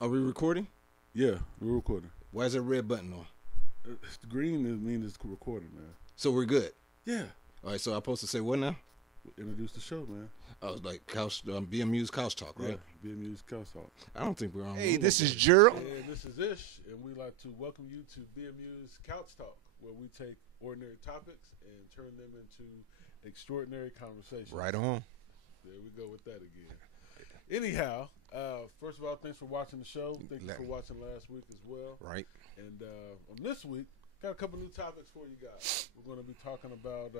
Are we recording? Yeah, we're recording. Why is there a red button on? Green means it's recording, man. So we're good. Yeah. All right. So I'm supposed to say what now? Introduce the show, man. I was like couch, Beamuse couch talk, right? Yeah, Beamuse couch talk. I don't think we're on. Hey, this is Jerrold. And this is Ish, and we'd like to welcome you to Beamuse couch talk, where we take ordinary topics and turn them into extraordinary conversations. Right on. There we go with that again. Anyhow, first of all, thanks for watching the show. Thank you for watching last week as well. Right. And on this week, got a couple new topics for you guys. We're going to be talking about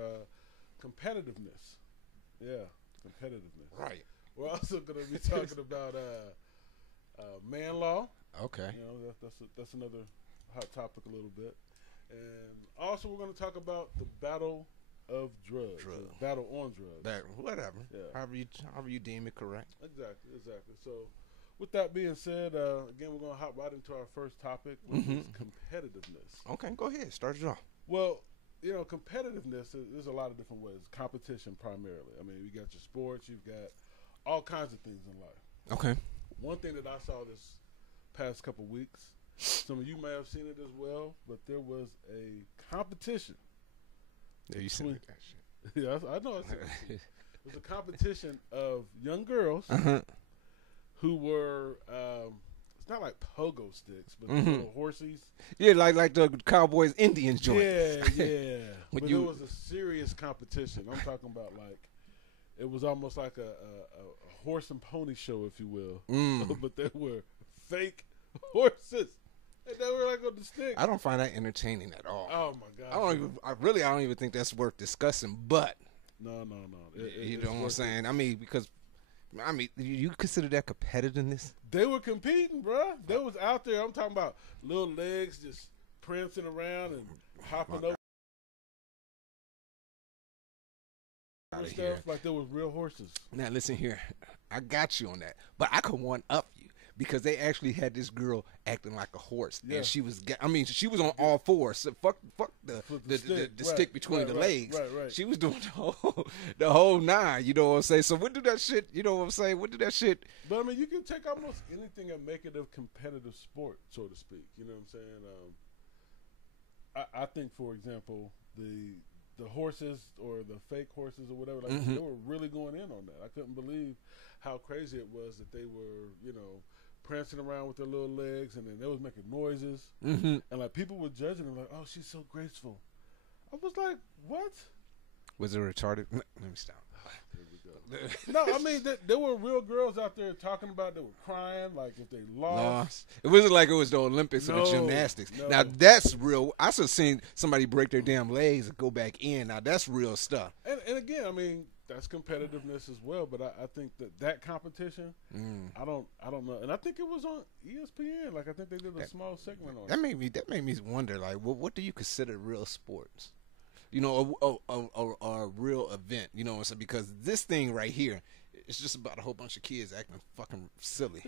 competitiveness. Yeah, competitiveness. Right. We're also going to be talking about man law. Okay. You know, that's another hot topic a little bit. And also we're going to talk about the battle of drugs. Battle on drugs. Whatever. Yeah. However you deem it correct. Exactly. So with that being said, again, we're going to hop right into our first topic, which is competitiveness. Okay, go ahead. Start it off. Well, you know, competitiveness, there's a lot of different ways. Competition primarily. I mean, you got your sports, you've got all kinds of things in life. Okay. One thing that I saw this past couple weeks, some of you may have seen it as well, but there was a competition. Yeah, you seen that shit. Yeah, I know. It was a competition of young girls who were, it's not like pogo sticks, but little horsies. Yeah, like the Cowboys Indians joint. Yeah. But it was a serious competition. I'm talking about like, it was almost like a horse and pony show, if you will. But they were fake horses. And they were like on the stick. I don't find that entertaining at all. Oh my God! I don't even think that's worth discussing. But no. You know what I'm saying? I mean, because you consider that competitiveness? They were competing, bro. They was out there. I'm talking about little legs just prancing around and hopping over stuff like they was real horses. Now listen here, I got you on that, but I could one up you. Because they actually had this girl acting like a horse, and she was on all fours. So fuck the stick between the legs. Right. She was doing the whole nine. You know what I'm saying? So what do that shit? You know what I'm saying? What do that shit? But I mean, you can take almost anything and make it a competitive sport, so to speak. You know what I'm saying? I think, for example, the horses or the fake horses or whatever, like they were really going in on that. I couldn't believe how crazy it was that they were, you know, prancing around with their little legs, and then they was making noises, and like people were judging them, like, "Oh, she's so graceful." I was like, "What?" Was it retarded? Let me stop. There we go. No, I mean there were real girls out there talking about they were crying, like if they lost. It wasn't like it was the Olympics or the gymnastics. No. Now that's real. I should have seen somebody break their damn legs and go back in. Now that's real stuff. And again, I mean, that's competitiveness as well, but I think that competition, I don't know, and I think it was on ESPN. Like I think they did a small segment on it. That made me wonder. Like, what do you consider real sports? You know, a real event. You know what I'm saying? Because this thing right here, it's just about a whole bunch of kids acting fucking silly.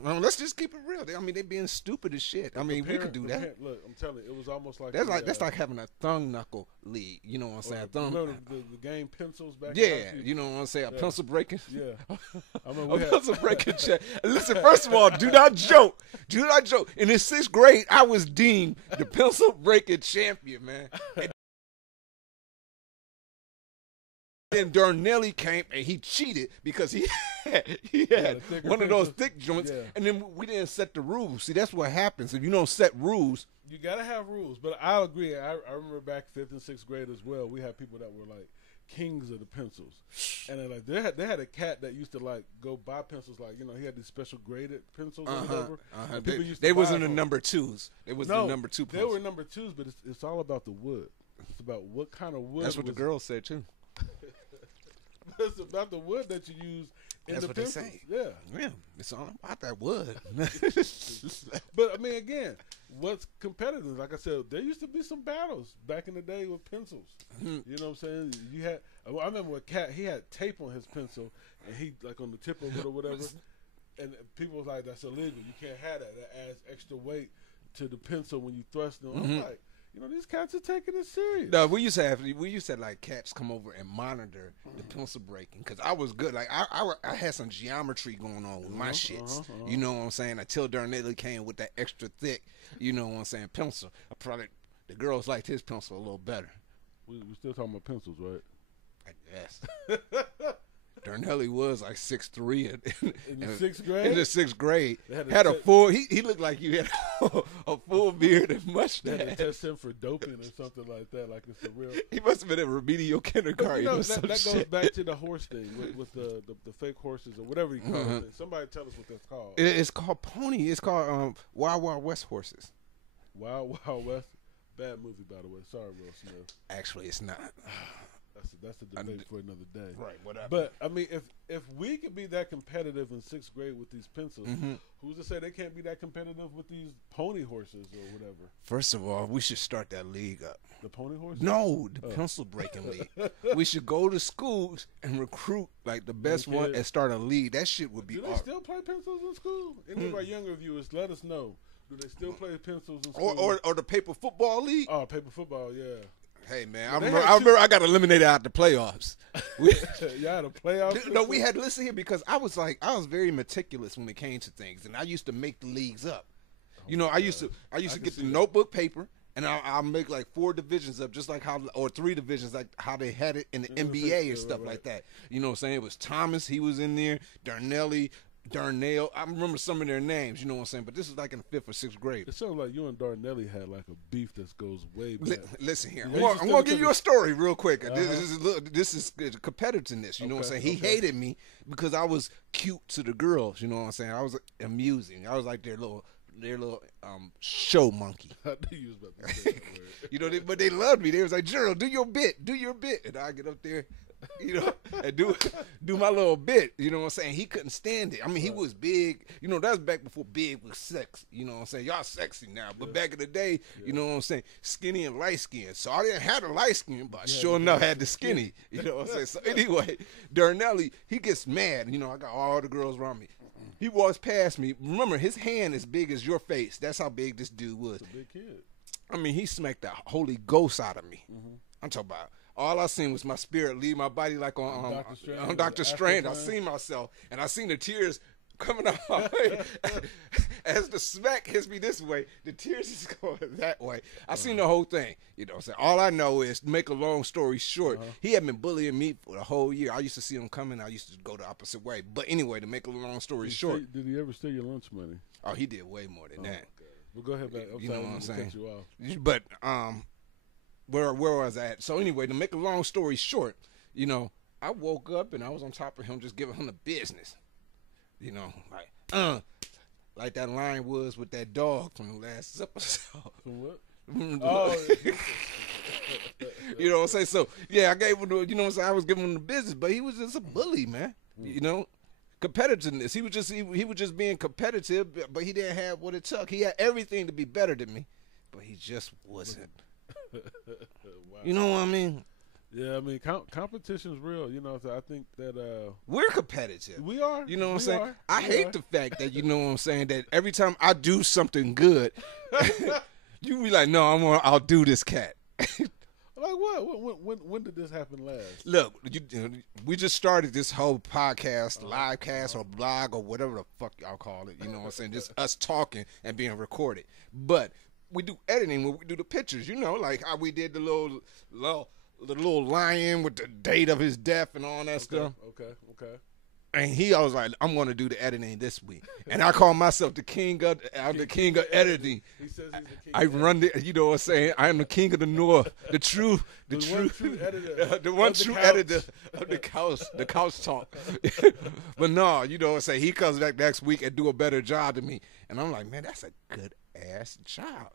Let's just keep it real. I mean, they being stupid as shit. I mean, we could do that. Look, I'm telling you, it was almost like that's like having a thumb knuckle league. You know what I'm saying? You know the game pencils back. Yeah, you know what I'm saying? A pencil breaking. Yeah, I mean, pencil breaking. Listen, first of all, do not joke. Do not joke. In the 6th grade, I was deemed the pencil breaking champion, man. Then Darnelli came and he cheated because he had one of those thick joints, and then we didn't set the rules. See, that's what happens if you don't set rules. You gotta have rules, but I agree. I remember back 5th and 6th grade as well. We had people that were like kings of the pencils, and then, like they had a cat that used to like go buy pencils. Like, you know, he had these special graded pencils or whatever. They wasn't the number 2s. They was the number 2 pencils. They were number 2s, but it's all about the wood. It's about what kind of wood. That's what the girls said too. It's about the wood that you use in That's the what pencils. they say. Yeah, it's all about that wood. But I mean, again, what's competitive? Like I said, there used to be some battles back in the day with pencils. You know what I'm saying? You had. I remember a cat. He had tape on his pencil, and he like on the tip of it or whatever. And people was like, "That's illegal. You can't have that. That adds extra weight to the pencil when you thrust them." I'm like, these cats are taking it serious. No, we used to have like cats come over and monitor the pencil breaking because I was good. Like I had some geometry going on with my shits. You know what I'm saying? Until Darnell came with that extra thick, you know what I'm saying, pencil. The girls liked his pencil a little better. We still talking about pencils, right? I guess. Darnelly was like 6'3" in the 6th grade. In the 6th grade, had a full. He looked like you had a full beard and mustache. They had to test him for doping or something like that. Like it's a real. He must have been in remedial kindergarten. That goes back to the horse thing with the fake horses or whatever you call it. Somebody tell us what that's called. It's called pony. It's called Wild Wild West horses. Wild Wild West. Bad movie, by the way. Sorry, Will Smith. Actually, it's not. That's a debate for another day. Right, whatever. But I mean, if we could be that competitive in 6th grade with these pencils, who's to say they can't be that competitive with these pony horses or whatever? First of all, we should start that league up. The pony horses? No, the pencil breaking league. We should go to schools and recruit like the best one and start a league. That shit would be. Do they still play pencils in school? Any of our younger viewers, let us know. Do they still play pencils in school? Or the paper football league? Oh, paper football, yeah. Hey man, I remember I got eliminated out the playoffs. Y'all had a playoff? No, we had to listen here because I was very meticulous when it came to things, and I used to make the leagues up. I used to get the notebook paper, and I'll make like 4 divisions up, just like or 3 divisions, like how they had it in the NBA and stuff like that. You know what I'm saying? It was Thomas, he was in there, Darnell, I remember some of their names, you know what I'm saying? But this is like in the 5th or 6th grade. It sounds like you and Darnelly had like a beef that goes way back. Listen here. I'm going to give you a story real quick. This is competitiveness, you know what I'm saying? He hated me because I was cute to the girls, you know what I'm saying? I was amusing. I was like their little show monkey. I knew you was about to say that word. But they loved me. They was like, Jerrold, do your bit. And I get up there, and do my little bit. You know what I'm saying? He couldn't stand it. I mean, he was big. That was back before big was sex. You know what I'm saying? Y'all sexy now. But back in the day, you know what I'm saying? Skinny and light skin. So I didn't have the light skin, but I sure enough had the skinny. You know what I'm saying? So anyway, Darnelly, he gets mad. I got all the girls around me. He walks past me. Remember, his hand is big as your face. That's how big this dude was. He's a big kid. I mean, he smacked the Holy Ghost out of me. I'm talking about. All I seen was my spirit leave my body like on Dr. Strange. I seen myself, and I seen the tears coming out. As the smack hits me this way, the tears is going that way. I seen the whole thing. You know what I'm saying? All I know is, to make a long story short, he had been bullying me for the whole year. I used to see him coming. I used to go the opposite way. But anyway, to make a long story short. Did he ever steal your lunch money? Oh, he did way more than that. Okay. Well, go ahead, back. You know what I'm saying? You off. But where was I at? So anyway, to make a long story short, I woke up and I was on top of him, just giving him the business. Like that line was with that dog from the last episode. From what? Oh, you know what I'm saying? So yeah, I gave him what I'm saying? I was giving him the business, but he was just a bully, man. Competitiveness. He was just being competitive, but he didn't have what it took. He had everything to be better than me, but he just wasn't. Wow. You know what I mean? Yeah, I mean, competition's real. So I think that we're competitive. We are. You know what I'm saying? I hate the fact that, what I'm saying, that every time I do something good, you be like, no, I'll do this cat. Like what? When did this happen last? Look, we just started this whole podcast, live cast or blog or whatever the fuck y'all call it. You know what I'm saying? Just us talking and being recorded. But we do editing when we do the pictures. Like how we did the little lion with the date of his death and all that stuff. Okay. And he always like, I'm going to do the editing this week. And I call myself the king of editing. He says he's the king. I run the, you know what I'm saying? I am the king of the north, the true editor, the one true editor of the couch talk. But no, you know what I'm saying? He comes back next week and do a better job than me. And I'm like, man, that's a good ass job.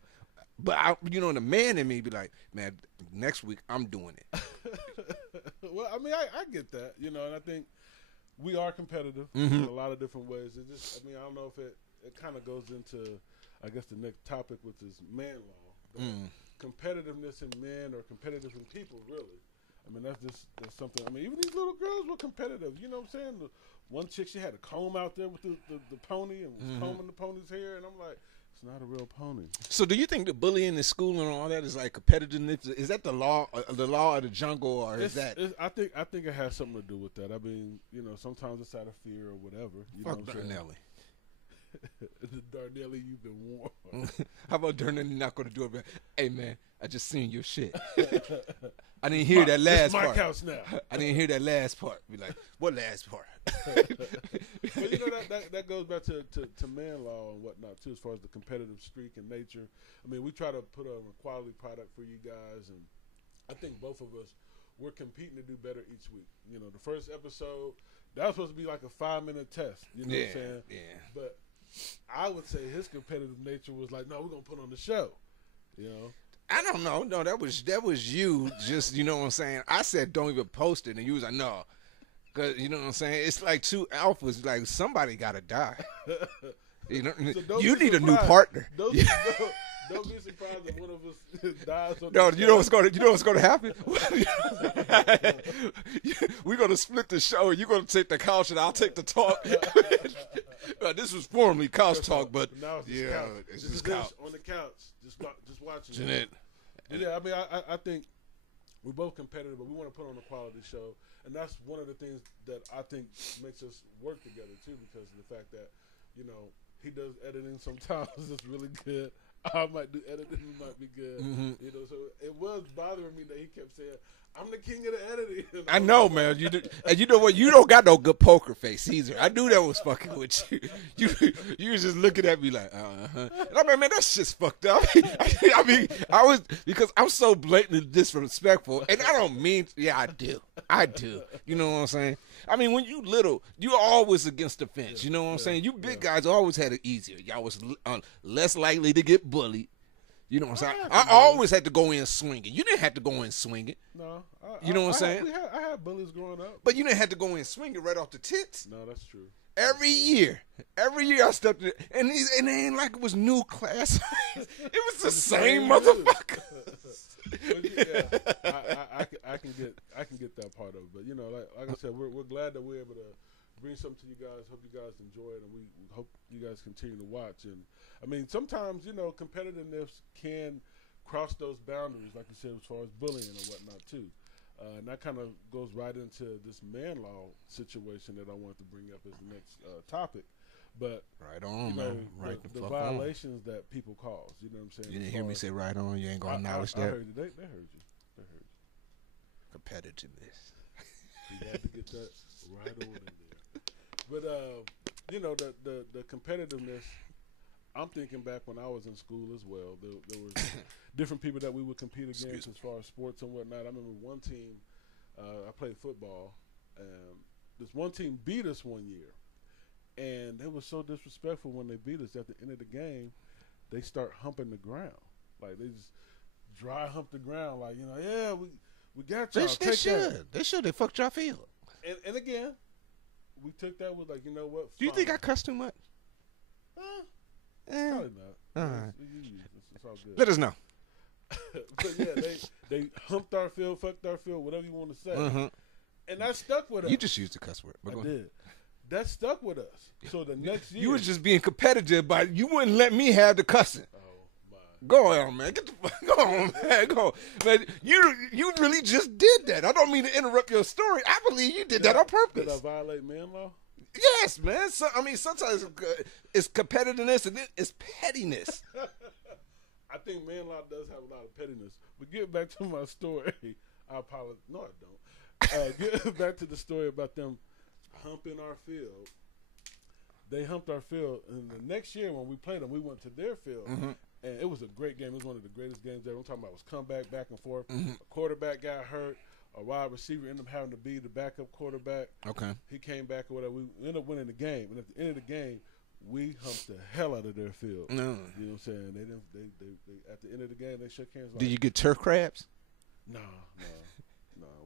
But the man in me be like, man, next week I'm doing it. Well, I mean, I get that, and I think we are competitive in a lot of different ways. It just, I don't know if it kind of goes into, I guess, the next topic, which is man law. Competitiveness in men or competitive in people, really. I mean, that's something. I mean, even these little girls were competitive. You know what I'm saying? One chick, she had a comb out there with the pony and was combing the pony's hair, and I'm like, It's not a real pony. So, do you think the bullying in school and all that is like competitiveness? Is that the law of the jungle, or is that? I think it has something to do with that. I mean, sometimes it's out of fear or whatever. You know Fuck what I'm saying? Darnelly. Darnelly, you've been warned. How about Darnelly not going to do it? Hey man, I just seen your shit. I didn't hear that last it's my part. couch now. I didn't hear that last part. Be like, what last part? Well, that goes back to man law and whatnot too, as far as the competitive streak and nature. I mean, we try to put on a quality product for you guys, and I think both of us, we're competing to do better each week. The first episode, that was supposed to be like a 5-minute test. You know what I'm saying? Yeah. But I would say his competitive nature was like, no, we're gonna put on the show. I don't know. No, that was you. Just what I'm saying. I said don't even post it, and you was like no, because you know what I'm saying. It's like two alphas. Like somebody gotta die. So you need a new partner. Don't be surprised if one of us dies. No, you know what's going to happen? We're going to split the show. You're going to take the couch, and I'll take the talk. This was formerly couch talk, but now it's just couch. On the couch, just watching it. Yeah, I mean, I think we're both competitive, but we want to put on a quality show, and that's one of the things that I think makes us work together too, because of the fact that he does editing sometimes. It's really good. I might do editing, it might be good. Mm-hmm. So it was bothering me that he kept saying, I'm the king of the editing. I know, man. And you know what? You don't got no good poker face either. I knew that was fucking with you. You was just looking at me like, uh-huh. And I'm like, man, that's just fucked up. I mean, I was, because I'm so blatantly disrespectful, and I don't mean, yeah, I do. You know what I'm saying? I mean, when you little, you always against the fence. You know what I'm saying? You big guys always had it easier. Y'all was less likely to get bullied. You know what I'm saying? I always had to go in swinging. You didn't have to go in swinging. No. You know what I'm saying? I had bullies growing up. But you didn't have to go in swinging right off the tits. No, that's true. Every year I stepped in, and it ain't like it was new class. It was the same motherfucker. I can get that part of it. But like I said, we're glad that we're able to bring something to you guys. Hope you guys enjoy it, and we hope you guys continue to watch. And I mean, sometimes competitiveness can cross those boundaries, like you said, as far as bullying and whatnot too. And that kind of goes right into this man law situation that I wanted to bring up as the next topic. But right on, man. Right the violations that people cause. You know what I'm saying? You didn't hear me say right on. You ain't gonna acknowledge that. I heard you. They heard you. Competitiveness. You had to get that right on in there. But the competitiveness. I'm thinking back when I was in school as well. There was different people that we would compete against as far as sports and whatnot. I remember one team. I played football, and this one team beat us one year. And it was so disrespectful when they beat us. At the end of the game, they start humping the ground. Like, they just dry hump the ground. Like, yeah, we got y'all. They should. They should. They fucked y'all field. And again, we took that with, like, you know what? Do you think I cussed too much? Probably not. All right. It's all good. Let us know. But yeah, they humped our field, fucked our field, whatever you want to say. Uh-huh. And that stuck with us. You just used the cuss word. I did. That stuck with us. So the next year, you was just being competitive, but you wouldn't let me have the cussing. Oh my! Go on, man. Get the fuck on, man. Go, man. You really just did that. I don't mean to interrupt your story. I believe you did that on purpose. Did I violate man law? Yes, man. So, I mean, sometimes it's competitiveness and then it's pettiness. I think man law does have a lot of pettiness. But get back to my story. I apologize. No, I don't. Get back to the story about them humping our field. They humped our field, and the next year when we played them, we went to their field, and it was a great game. It was one of the greatest games ever. I'm talking about it was comeback, back and forth. A quarterback got hurt. A wide receiver ended up having to be the backup quarterback. Okay. He came back or whatever. We ended up winning the game, and at the end of the game, we humped the hell out of their field. No. You know what I'm saying? They didn't. They at the end of the game, they shook hands. Like, did you get turf crabs? No,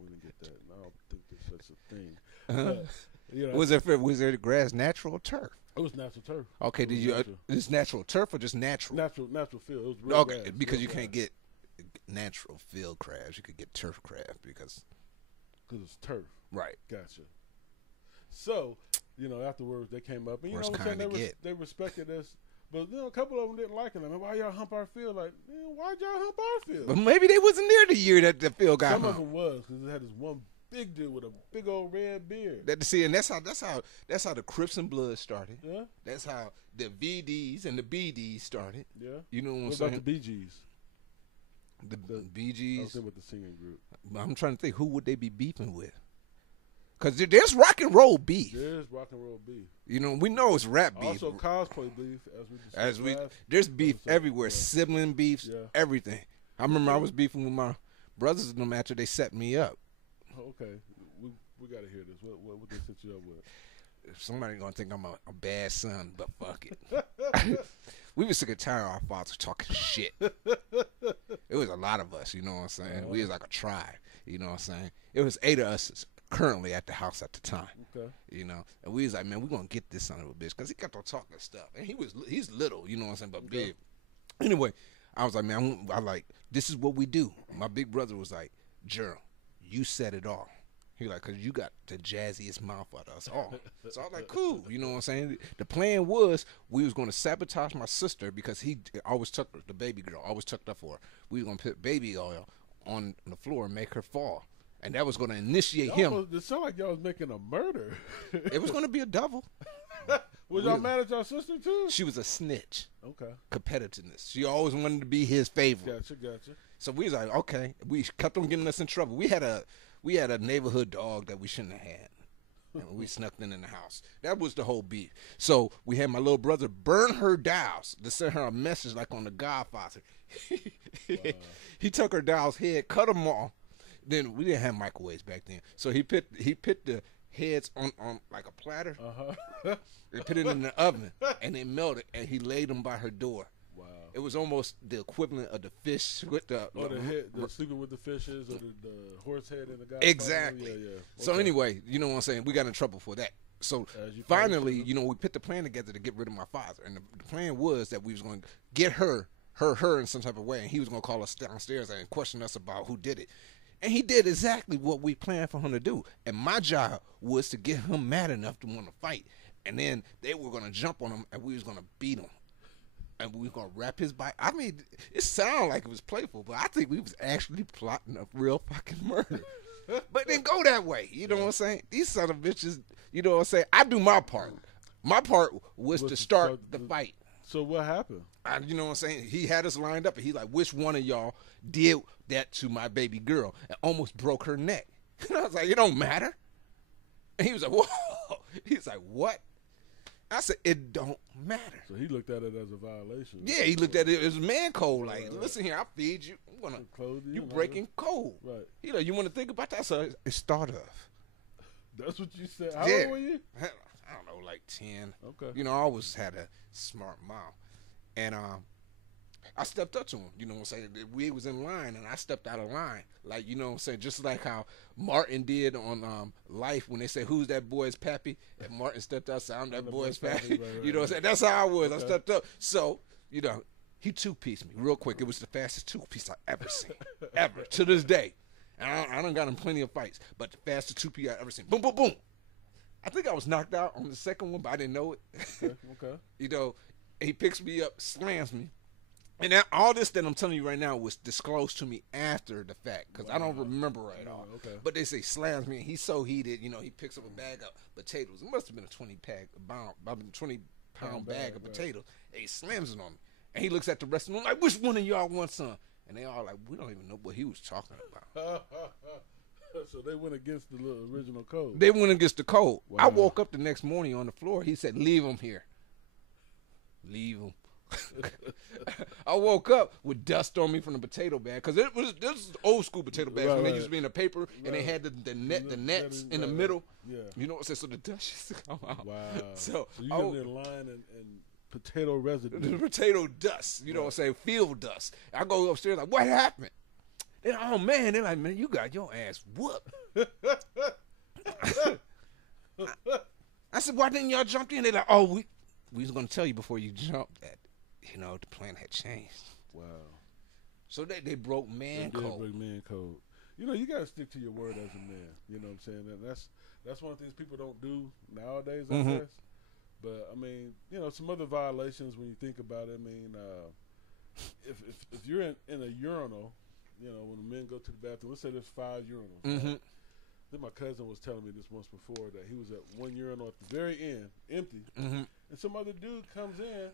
we didn't get that. I don't think there's such a thing. But, was there grass natural or turf? It was natural turf. Okay, did you? Is natural turf or just natural? Natural field. It was real okay, grass, because real you grass. can't get natural field crabs. You could get turf crab because it's turf. Right. Gotcha. So, afterwards they came up and Worst what I'm saying, kind to get. they respected us But a couple of them didn't like it. Like, why y'all hump our field? Like, man, why'd y'all hump our field? But maybe they wasn't there the year that the field got Some humped. of them was because it had this one big dude with a big old red beard. And that's how the Crips and Bloods started. Yeah. That's how the VDs and the BDs started. Yeah. You know what I'm What saying? about the BGs? The I BGs. was there with the singing group. I'm trying to think, who would they be beefing with? Because there's rock and roll beef. There's rock and roll beef. You know, we know it's rap beef. Also cosplay beef, as we discussed. There's beef episode. everywhere. Yeah. Sibling beefs, Yeah. everything. I remember I was beefing with my brothers in them after they set me up. Okay, we got to hear this. What would they set you up with? Somebody gonna think I'm a bad son, but fuck it. We was sick and tired of our fathers talking shit. It was a lot of us, you know what I'm saying? We was like a tribe, you know what I'm saying? It was 8 of us currently at the house at the time. Okay. You know, and we was like, man, we gonna get this son of a bitch because he kept on talking stuff, and he's little, you know what I'm saying, but big. Anyway, I was like, man, I like this is what we do. My big brother was like, Jerrold, you set it off. He like, cause you got the jazziest mouth out of us all. So I was like, cool, you know what I'm saying? The plan was we was gonna sabotage my sister because he always took the baby girl, always tucked up for her. We was gonna put baby oil on the floor and make her fall. And that was going to initiate him. It sounded like y'all was making a murder. It was going to be a double. Was y'all mad at your sister too? She was a snitch. Okay. Competitiveness. She always wanted to be his favorite. Gotcha. So we was like, okay. We kept on getting us in trouble. We had a neighborhood dog that we shouldn't have had. And we snuck in the house. That was the whole beef. So we had my little brother burn her dials to send her a message like on The Godfather. Wow. He took her dial's head, cut them off. Then we didn't have microwaves back then, so he put the heads on like a platter. They put it in the oven, and they melted, and he laid them by her door. Wow! It was almost the equivalent of the fish with the the sleeping with the fishes, or the horse head in the guy. Exactly. Yeah. Okay. So anyway, you know what I'm saying? We got in trouble for that. So finally, you know, we put the plan together to get rid of my father, and the plan was that we was going to get her in some type of way, and he was going to call us downstairs and question us about who did it. And he did exactly what we planned for him to do. And my job was to get him mad enough to want to fight. And then they were going to jump on him, and we was going to beat him. And we were going to wrap his bike. I mean, it sounded like it was playful, but I think we was actually plotting a real fucking murder. But it didn't go that way. You know what I'm saying? These son of bitches, you know what I'm saying? I do my part. My part was to start the fight. So what happened? You know what I'm saying? He had us lined up, and he's like, which one of y'all did that to my baby girl and almost broke her neck? And I was like, it don't matter. And he was like, whoa. He's like, what? I said, it don't matter. So he looked at it as a violation. Yeah, he looked at it as man code. Like, listen here, I'll feed you. I'm gonna, you breaking code. Right. He like, you want to think about that? So it started off. That's what you said. How old were you? I don't know, like 10. Okay. You know, I always had a smart mouth. And I stepped up to him, you know what I'm saying? We was in line, and I stepped out of line. Like, you know what I'm saying? Just like how Martin did on Life when they say, who's that boy's pappy? And Martin stepped out, said, I'm that boy's pappy. Right, you know what I'm saying? That's how I was. Okay. I stepped up. So, you know, he two-pieced me real quick. It was the fastest two-piece I've ever seen. Ever. To this day. And I done got in plenty of fights, but the fastest two-piece I've ever seen. Boom, boom, boom. I think I was knocked out on the second one, but I didn't know it. Okay. You know, he picks me up, slams me. And now, all this that I'm telling you right now was disclosed to me after the fact because I don't remember right off. Okay. But they say slams me, and he's so heated, you know, he picks up a bag of potatoes. It must have been a 20-pound bag of potatoes. And he slams it on me. And he looks at the rest of them like, which one of y'all want some? And they all like, we don't even know what he was talking about. So they went against the original code. They went against the code. Wow. I woke up the next morning on the floor. He said, leave him here. Leave him. I woke up with dust on me from the potato bag because this was old school potato bags when they used to be in the paper and they had the nets in the middle. Yeah, you know what I'm saying? So the dust used to come out. Wow. So you get in there line and potato residue. The potato dust. You know what I'm saying? Field dust. I go upstairs like, what happened? They're like, oh man, they're like, man, you got your ass whooped. I said, why didn't y'all jump in? They're like, oh, we was gonna tell you before you jumped that, you know, the plan had changed. Wow. So they broke man code. They broke man code. You know, you gotta stick to your word as a man. You know what I'm saying? And that's one of the things people don't do nowadays, I guess. But I mean, you know, some other violations when you think about it. I mean, if you're in a urinal, you know, when the men go to the bathroom, let's say there's 5 urinals. Mm-hmm. Right? Then my cousin was telling me this once before that he was at one urinal at the very end, empty, Mm-hmm. and some other dude comes in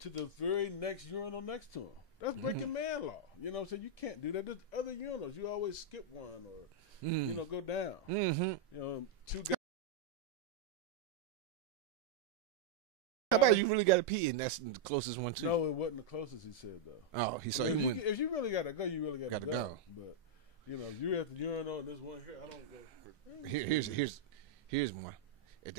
to the very next urinal next to him. That's breaking man law. You know what I'm saying? You can't do that. There's other urinals. You always skip one or, you know, go down. Mm-hmm. You know, 2 guys. How about you really got to pee, and that's the closest one to you? No, it wasn't the closest, he said, though. Oh, he saw you went. If you really got to go, you really got to Gotta go. But, you know, if you're at the urinal and there's one here, I don't go. Here's one. If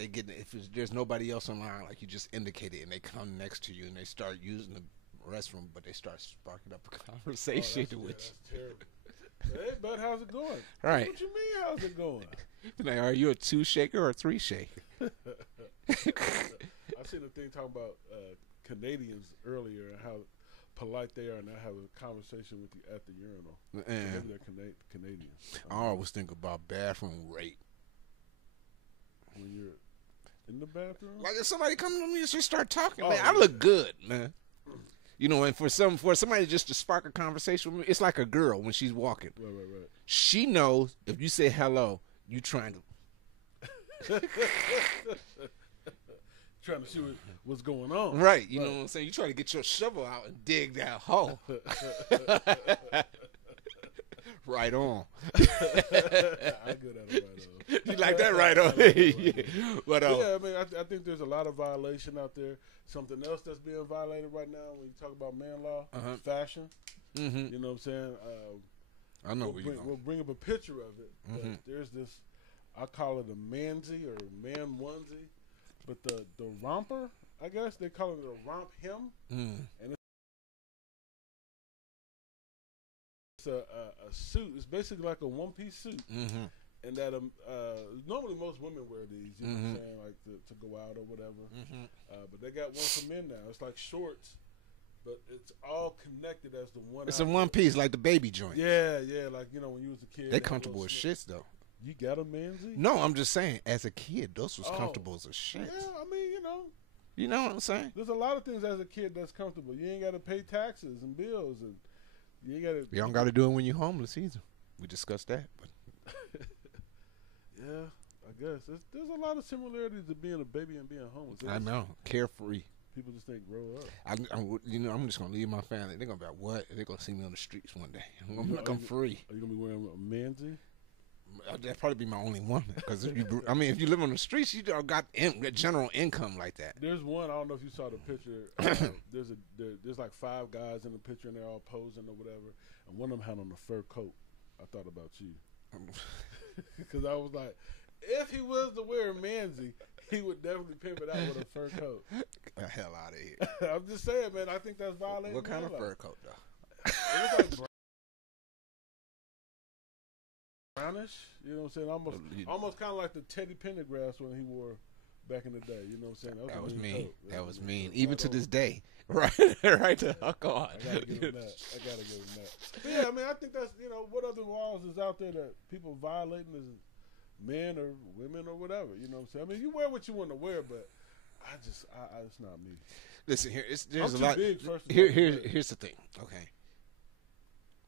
there's nobody else online, like you just indicated, and they come next to you and they start using the restroom, but they start sparking up a conversation. That's terrible. Hey, bud, how's it going? Right. What you mean, how's it going? Like, are you a 2 shaker or a 3 shaker? I seen a thing talking about Canadians earlier and how polite they are, and I have a conversation with you at the urinal. Maybe they're Canadians. I always think about bathroom rape. When you're in the bathroom, Like if somebody comes to me and just start talking, Oh, man, I yeah. look good, man. You know, and for somebody just to spark a conversation with me, it's like a girl when she's walking. right. She knows if you say hello, you trying to Trying to see what's going on. right. You know what I'm saying? You try to get your shovel out and dig that hole. Right on. I go that right on. You like that right on? Yeah. But Yeah, I mean, I think there's a lot of violation out there. Something else that's being violated right now when you talk about man law, fashion. Mm-hmm. You know what I'm saying? I know where you're We'll going. bring up a picture of it. But there's this, I call it a mansie or man onesie. But the romper, I guess they call it a romp hem. And it's a suit. It's basically like a one-piece suit. Mm-hmm. And that normally most women wear these, you know what I'm saying, like to go out or whatever. But they got one for men now. It's like shorts, but it's all connected as the one. It's a one piece, like the baby joint. Yeah, like, you know, when you was a kid. They had comfortable little as snip- shits though. You got a mansie? No, I'm just saying, as a kid, those was Oh. comfortable as a shit. Yeah, I mean, you know, You know what I'm saying? there's a lot of things as a kid that's comfortable. You ain't got to pay taxes and bills, and you ain't got to. You don't got to do it when you're homeless either. We discussed that. But Yeah, I guess there's a lot of similarities to being a baby and being homeless. I know, carefree. People just think grow up. I'm just gonna leave my family. They're gonna be like, what? They're gonna see me on the streets one day. I'm You like, know, I'm free. Are you gonna be wearing a mansie? That'd probably be my only one. Because if you live on the streets, you don't got general income like that. There's one. I don't know if you saw the picture. There's like 5 guys in the picture, and they're all posing or whatever. And one of them had on a fur coat. I thought about you because I was like, if he was to wear a mansie, he would definitely pimp it out with a fur coat. Get the hell out of here. I'm just saying, man. I think that's violating. What kind of man law. fur coat though? It was like brownish. You know what I'm saying? Almost kind of like the Teddy Pendergrass when he wore back in the day. You know what I'm saying? That was a mean. coat. That was mean. Right Even to on. this day. Right. Right to hook on. I gotta give him that. But yeah, I mean, I think that's, you know, what other laws is out there that people violating as men or women or whatever. You know what I'm saying? I mean, you wear what you want to wear, but it's not me. Listen here. There's I'm a lot. too big, first of all. Here's the thing. Okay.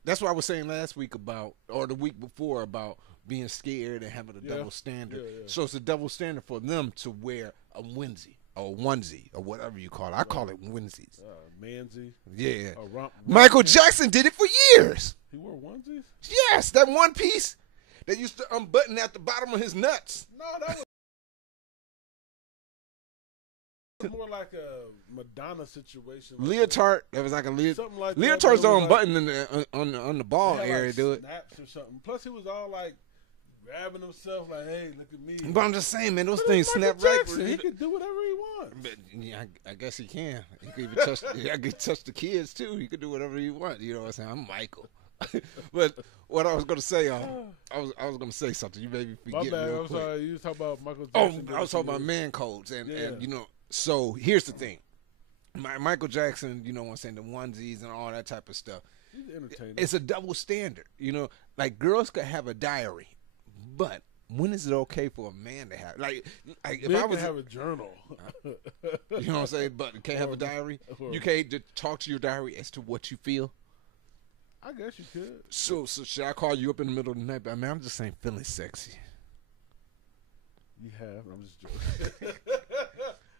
That's what I was saying last week about, or the week before, about being scared and having a double standard. Yeah. So it's a double standard for them to wear a onesie or onesie or whatever you call it. I call it onesies. Mansie. Yeah. Romp. Michael Jackson did it for years. He wore onesies? Yes, that one piece that used to unbutton at the bottom of his nuts. No, that was more like a Madonna situation. Leotard. That was like a leotard. Something like that, Leotards but it don't was button in the, on the ball He had, area, like, do it. snaps or something. Plus, he was all like grabbing himself, like, "Hey, look at me." But I'm just saying, man, those But things it's Michael snap right. Jackson. He can do whatever he wants. But yeah, I guess he can. He could even touch. I could touch the kids too. He could do whatever he wants. You know what I'm saying? I'm Michael. But what I was gonna say, I was gonna say something. You made me My forget bad. real I'm quick. sorry. You was talking about Michael Oh, Jackson. I was talking about man codes, and Yeah. you know. So here's the thing. Michael Jackson, you know what I'm saying, the onesies and all that type of stuff. He's entertaining. It's a double standard. You know, like girls could have a diary, but when is it okay for a man to have if Men I was can have a journal. you know what I'm saying, but can't have a diary. You can't just talk to your diary as to what you feel. I guess you could. So should I call you up in the middle of the night? I mean, I'm just saying, feeling sexy. You have. I'm just joking.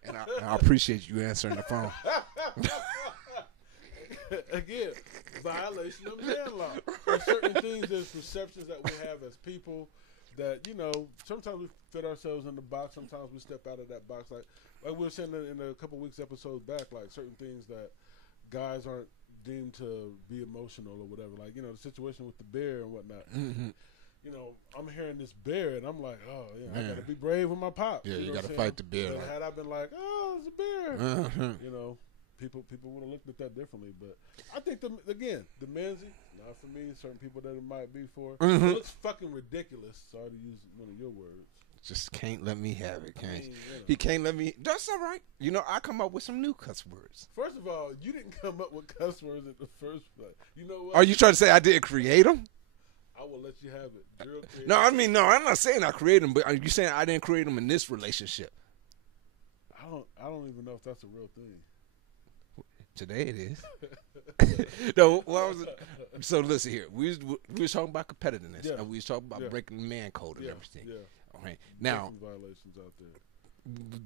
And I appreciate you answering the phone. Again, violation of man law. There's certain things, there's perceptions that we have as people that, you know, sometimes we fit ourselves in the box. Sometimes we step out of that box. Like we were saying in a couple weeks episodes back, like certain things that guys aren't deemed to be emotional or whatever. Like, you know, the situation with the bear and whatnot. Mm-hmm. You know, I'm hearing this bear and I'm like, oh, yeah, I got to be brave with my pops. Yeah, you know got to fight the bear. But had I been like, oh, it's a bear, Uh-huh. you know, people would have looked at that differently. But I think, the Menzie, not for me, certain people that it might be for, it looks fucking ridiculous. Sorry to use one of your words. Just can't let me have it, can't you know. He can't let me. That's all right. You know, I come up with some new cuss words. First of all, you didn't come up with cuss words in the first place. You know what? Are you trying to say I didn't create them? I will let you have it. Jerrold No, I mean, no, I'm not saying I created them, but are you saying I didn't create them in this relationship? I don't even know if that's a real thing. Today it is. No, what was it? So listen here. We was talking about competitiveness, and we was talking about breaking the man code and everything. Yeah. All right. Now, violations out there.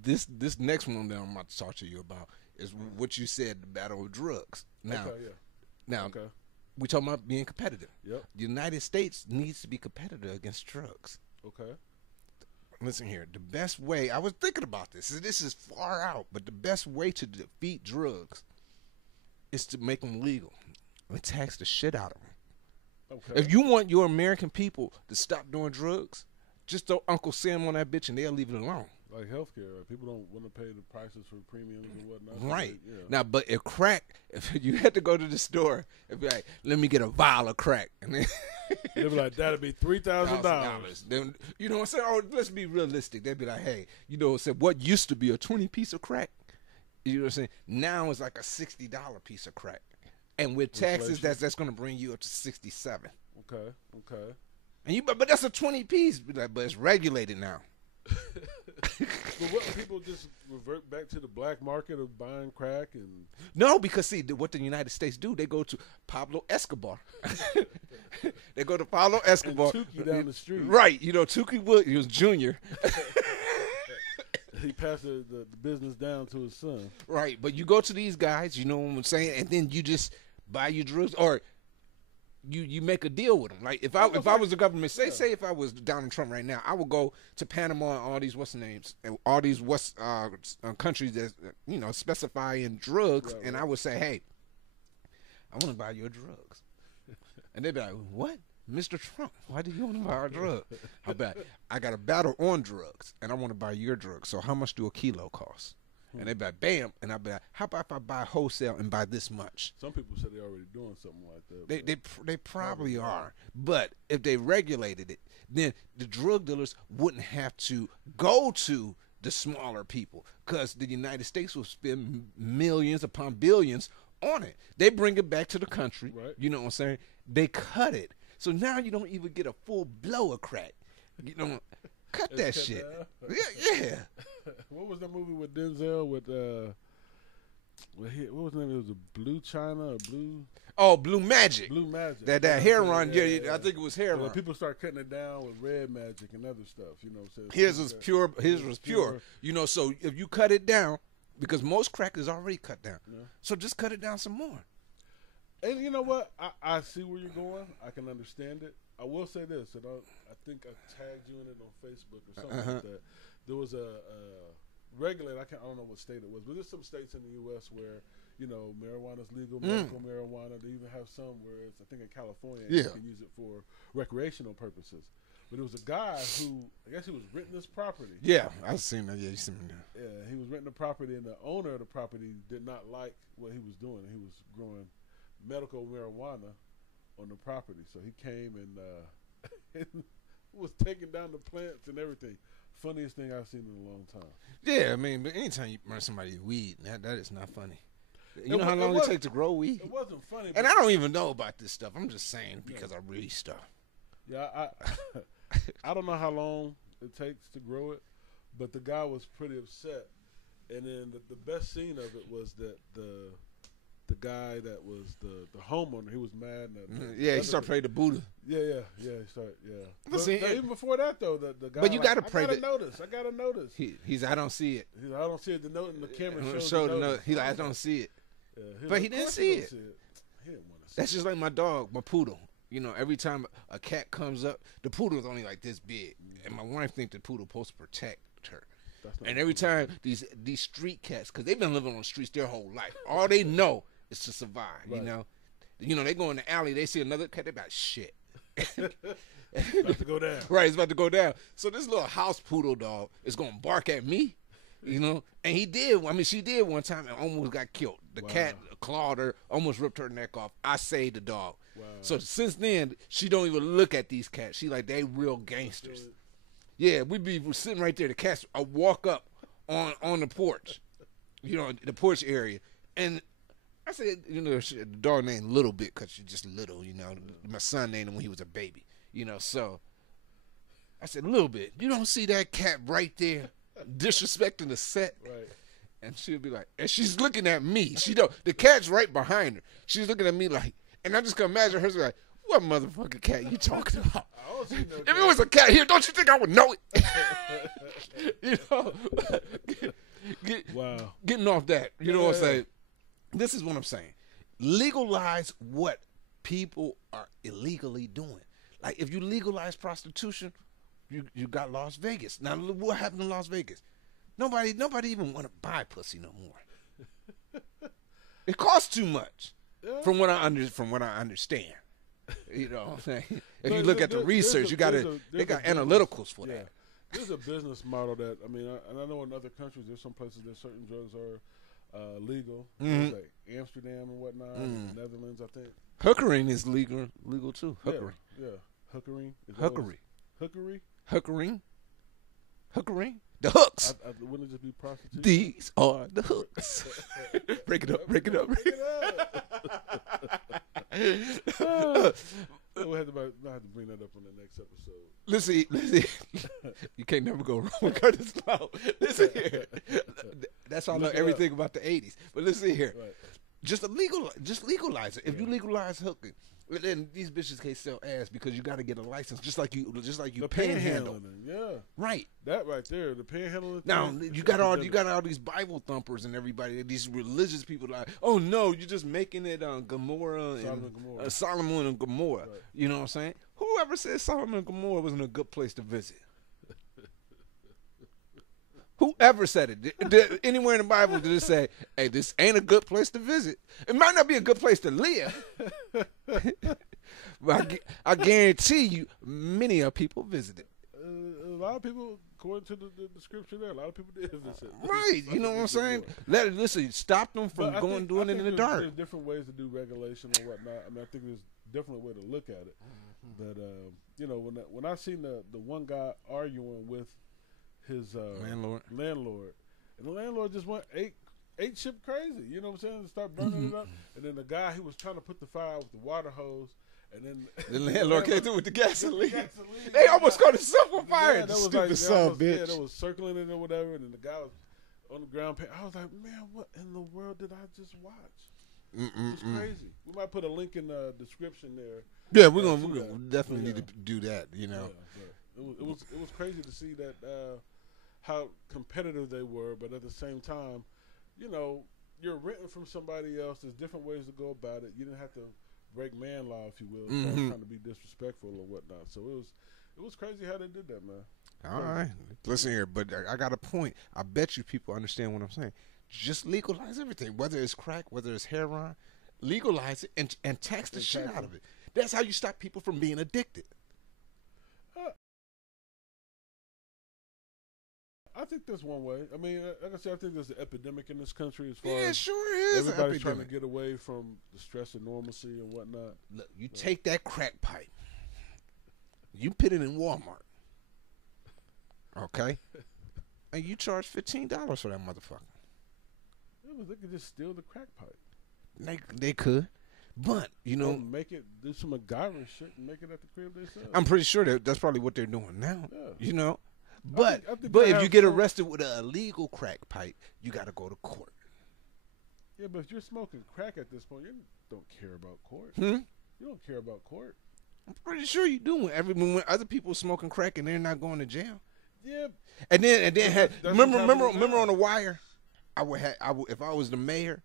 This next one that I'm about to talk to you about is what you said, the battle of drugs. Now, we talking about being competitive. Yep. The United States needs to be competitive against drugs. Okay. Listen here. The best way, I was thinking about this. This is far out, but the best way to defeat drugs is to make them legal and tax the shit out of them. Okay. If you want your American people to stop doing drugs, just throw Uncle Sam on that bitch and they'll leave it alone. Like healthcare, right? People don't want to pay the prices for premiums and whatnot. Right. Now, but if crack, if you had to go to the store and be like, let me get a vial of crack. And then they'd be like, that'd be $3,000. Then, you know what I'm saying? Oh, let's be realistic. They'd be like, hey, you know, what used to be a 20 piece of crack, you know what I'm saying? Now it's like a $60 piece of crack. And with taxes, that's going to bring you up to 67. Okay. And but that's a 20 piece, but it's regulated now. But what, people just revert back to the black market of buying crack? And no, because see, what the United States do, they go to Pablo Escobar. They go to Pablo Escobar. And Tukey down the street. Right. You know, Tukey Williams Jr. He passed the business down to his son. Right. But you go to these guys, you know what I'm saying, and then you just buy your drugs, or you make a deal with them. Like if I was the government, say if I was Donald Trump right now, I would go to Panama and all these names and all these countries that specify in drugs, and I would say, hey, I want to buy your drugs, and they'd be like, what, Mr. Trump? Why do you want to buy our drug? How about I got a battle on drugs, and I want to buy your drugs. So how much do a kilo cost? And they'd be like, bam. And I'd be like, how about if I buy wholesale and buy this much? Some people said they're already doing something like that. They probably are. But if they regulated it, then the drug dealers wouldn't have to go to the smaller people, because the United States will spend millions upon billions on it. They bring it back to the country. Right. You know what I'm saying? They cut it. So now you don't even get a full blow of crack. You know, cut that shit. Yeah. What was that movie with Denzel with what was the name? It was a Blue China or Blue. Oh, Blue Magic. Blue Magic. That heroin. Yeah, I think it was heroin. Yeah, people start cutting it down with Red Magic and other stuff. You know, so his was pure. His was pure. You know, so if you cut it down, because most crack is already cut down, so just cut it down some more. And you know what? I see where you're going. I can understand it. I will say this, and I think I tagged you in it on Facebook or something like that. There was a regulator. I don't know what state it was, but there's some states in the U.S. where, you know, marijuana is legal, medical marijuana. They even have some where it's, I think in California, you can use it for recreational purposes. But there was a guy who, I guess he was renting this property. Yeah, I've seen that. Yeah, you seen that. Yeah, he was renting the property, and the owner of the property did not like what he was doing. He was growing medical marijuana on the property. So he came and was taking down the plants and everything. Funniest thing I've seen in a long time. Yeah, I mean, but anytime you burn somebody's weed, that is not funny. You know how long it takes to grow weed? It wasn't funny. And I don't even know about this stuff. I'm just saying because I read stuff. Yeah, I don't know how long it takes to grow it, but the guy was pretty upset. And then the best scene of it was that the guy that was the homeowner, he was mad. He started praying to Buddha. Yeah. He started, yeah. Listen, but even before that, though, the guy. But you gotta pray. I gotta notice. He's. I don't see it. I don't see it. The note in the camera shows the the notice. note. He's like, I don't see it. Yeah, but he didn't see it. He didn't want to see That's just like my dog, my poodle. You know, every time a cat comes up, the poodle is only like this big, and my wife thinks the poodle supposed to protect her. And every time these street cats, because they've been living on the streets their whole life, all they know is to survive. Right. You know, they go in the alley, they see another cat, they about shit. It's about to go down. Right, it's about to go down. So this little house poodle dog is gonna bark at me, you know, and he did. I mean, she did one time and almost got killed. The cat clawed her, almost ripped her neck off. I saved the dog. Wow. So since then, she don't even look at these cats. She like, they real gangsters. Yeah, we're sitting right there. The cats walk up on the porch, you know, the porch area. And I said, you know, the dog named Little Bit because she's just little, you know. My son named him when he was a baby, you know. So I said, Little Bit, you don't see that cat right there disrespecting the set? Right. And she'll be like, and she's looking at me. The cat's right behind her. She's looking at me like, and I just can imagine her like, what motherfucking cat you talking about? If it was a cat here, don't you think I would know it? You know, getting off that. You know what I'm saying? This is what I'm saying. Legalize what people are illegally doing. Like if you legalize prostitution, you got Las Vegas. Now what happened in Las Vegas? Nobody even want to buy pussy no more. It costs too much, from what I understand. You know what I'm saying? If you look at the research, they got analyticals for that. There's a business model that, I mean, and I know in other countries there's some places that certain drugs are legal, like Amsterdam and whatnot, and the Netherlands, I think. Hookering is legal too. Hookering. Yeah. Hookering. Hookering. The hooks. Wouldn't it just be prostitution? These are the hooks. Break it up. We'll have to bring that up on the next episode. Listen. You can't never go wrong with Curtis Lowe. Listen here. That's all I know everything about the 80s. But listen here. Right. Just legalize it. If you legalize hooking, then these bitches can't sell ass because you got to get a license, just like you panhandle. Yeah, right. That right there, the panhandling. Now you got all these Bible thumpers and everybody, these religious people like, oh no, you're just making it Solomon and Gomorrah. Right. You know what I'm saying? Whoever said Solomon and Gomorrah wasn't a good place to visit? Whoever said it? Did anywhere in the Bible did it say, hey, this ain't a good place to visit? It might not be a good place to live. But I guarantee you, many of people visited. A lot of people, according to the scripture there, a lot of people did visit. Right. You know what I'm saying? Listen, stop them from doing it in the dark. There's different ways to do regulation and whatnot. I mean, I think there's definitely a way to look at it. But, you know, when I seen the one guy arguing with his landlord, and the landlord just went ate shit crazy. You know what I'm saying? Start burning it up, and then the guy he was trying to put the fire out with the water hose, and then the landlord came through with the gasoline. They almost caught himself on fire. That was stupid son, bitch. Yeah, they was circling it or whatever, and then the guy was on the ground. I was like, man, what in the world did I just watch? It's crazy. We might put a link in the description there. Yeah, we're gonna definitely need to do that. You know, it was crazy to see that. How competitive they were, but at the same time, you know, you're renting from somebody else. There's different ways to go about it. You didn't have to break man law, if you will, trying to be disrespectful or whatnot. So it was crazy how they did that, man. All right, listen here, but I got a point. I bet you people understand what I'm saying. Just legalize everything, whether it's crack, whether it's heroin, legalize it and tax the shit out of it. That's how you stop people from being addicted. I think that's one way. I mean, like I said, I think there's an epidemic in this country as far as sure is. Everybody's trying to get away from the stress of normalcy and whatnot. Look, you take that crack pipe, you put it in Walmart, okay, and you charge $15 for that motherfucker. Yeah, but they could just steal the crack pipe. They could, But you know, do some MacGyver shit and make it at the crib themselves. I'm pretty sure that's probably what they're doing now. Yeah. You know, but I think if you get arrested with an illegal crack pipe, you got to go to court. Yeah, but if you're smoking crack at this point, you don't care about court. You don't care about court. I'm pretty sure you do. When other people smoking crack and they're not going to jail. Yeah. And then remember on The Wire, if I was the mayor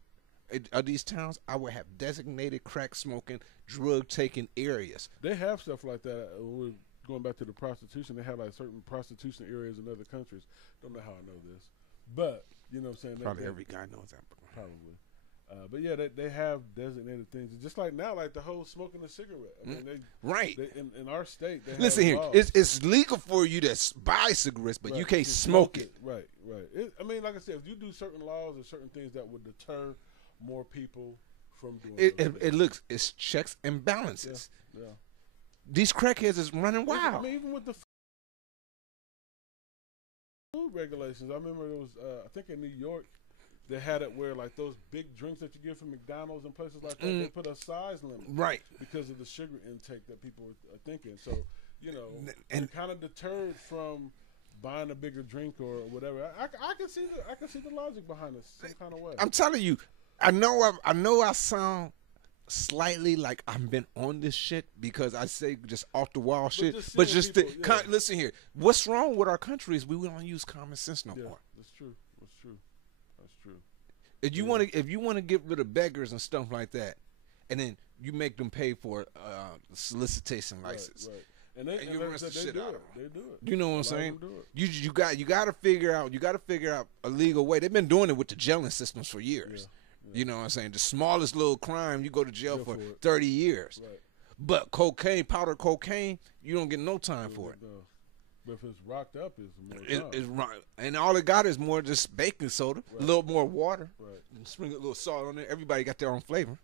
of these towns, I would have designated crack smoking, drug taking areas. They have stuff like that. We're going back to the prostitution. They have like certain prostitution areas in other countries. Don't know how I know this, but you know what I'm saying. Probably every guy knows that. Probably. But yeah, they have designated things. Just like now, like the whole smoking a cigarette. I mean, in our state, listen here, it's legal for you to buy cigarettes, but you can't smoke it. Right. I mean, like I said, if you do certain laws or certain things that would deter more people from doing it. It's checks and balances. Yeah. These crackheads is running wild. I mean, even with the food regulations, I remember it was, I think in New York, they had it where like those big drinks that you get from McDonald's and places like that, they put a size limit, right? Because of the sugar intake that people are thinking. So you know, and kind of deterred from buying a bigger drink or whatever. I can see the logic behind this some kind of way. I'm telling you, I know I sound slightly like I've been on this shit because I say just off the wall shit. But listen here, what's wrong with our country is we don't use common sense no more. That's true. If you want to get rid of beggars and stuff like that, and then you make them pay for solicitation license, right. And you arrest the shit out of them. They do it. You know what I'm saying? You got to figure out a legal way. They've been doing it with the jailing systems for years. Yeah. You know what I'm saying? The smallest little crime, you go to jail for 30 years. Right. But powder cocaine, you don't get no time for it. But if it's rocked up, it's more and all it got is more just baking soda, a little more water, and sprinkle a little salt on it. Everybody got their own flavor.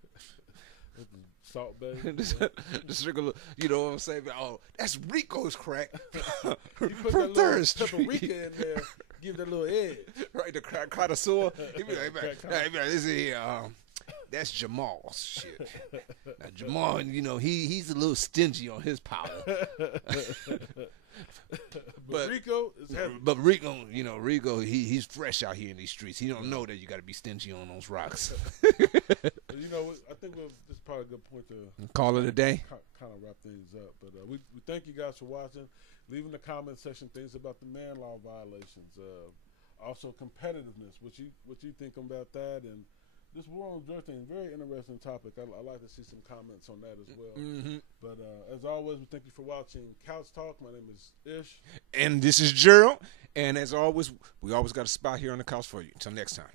Salt, baby. Just drink a little, you know what I'm saying? Oh, that's Rico's crack from Third Street. Paprika in there, give it a little edge. Right, the crack connoisseur. He be like, this is here. That's Jamal's shit. Now, Jamal, you know, he's a little stingy on his powder. But Rico is heavy. But Rico, you know, he's fresh out here in these streets. He don't know that you got to be stingy on those rocks. You know, I think this is probably a good point to call it a day. Kind of wrap things up. But we thank you guys for watching. Leave in the comment section things about the man law violations. Also competitiveness. What you think about that, and this war on drugs thing, very interesting topic. I like to see some comments on that as well. Mm-hmm. But as always, we thank you for watching Couch Talk. My name is Ish. And this is Jerrold. And as always, we always got a spot here on the couch for you. Until next time.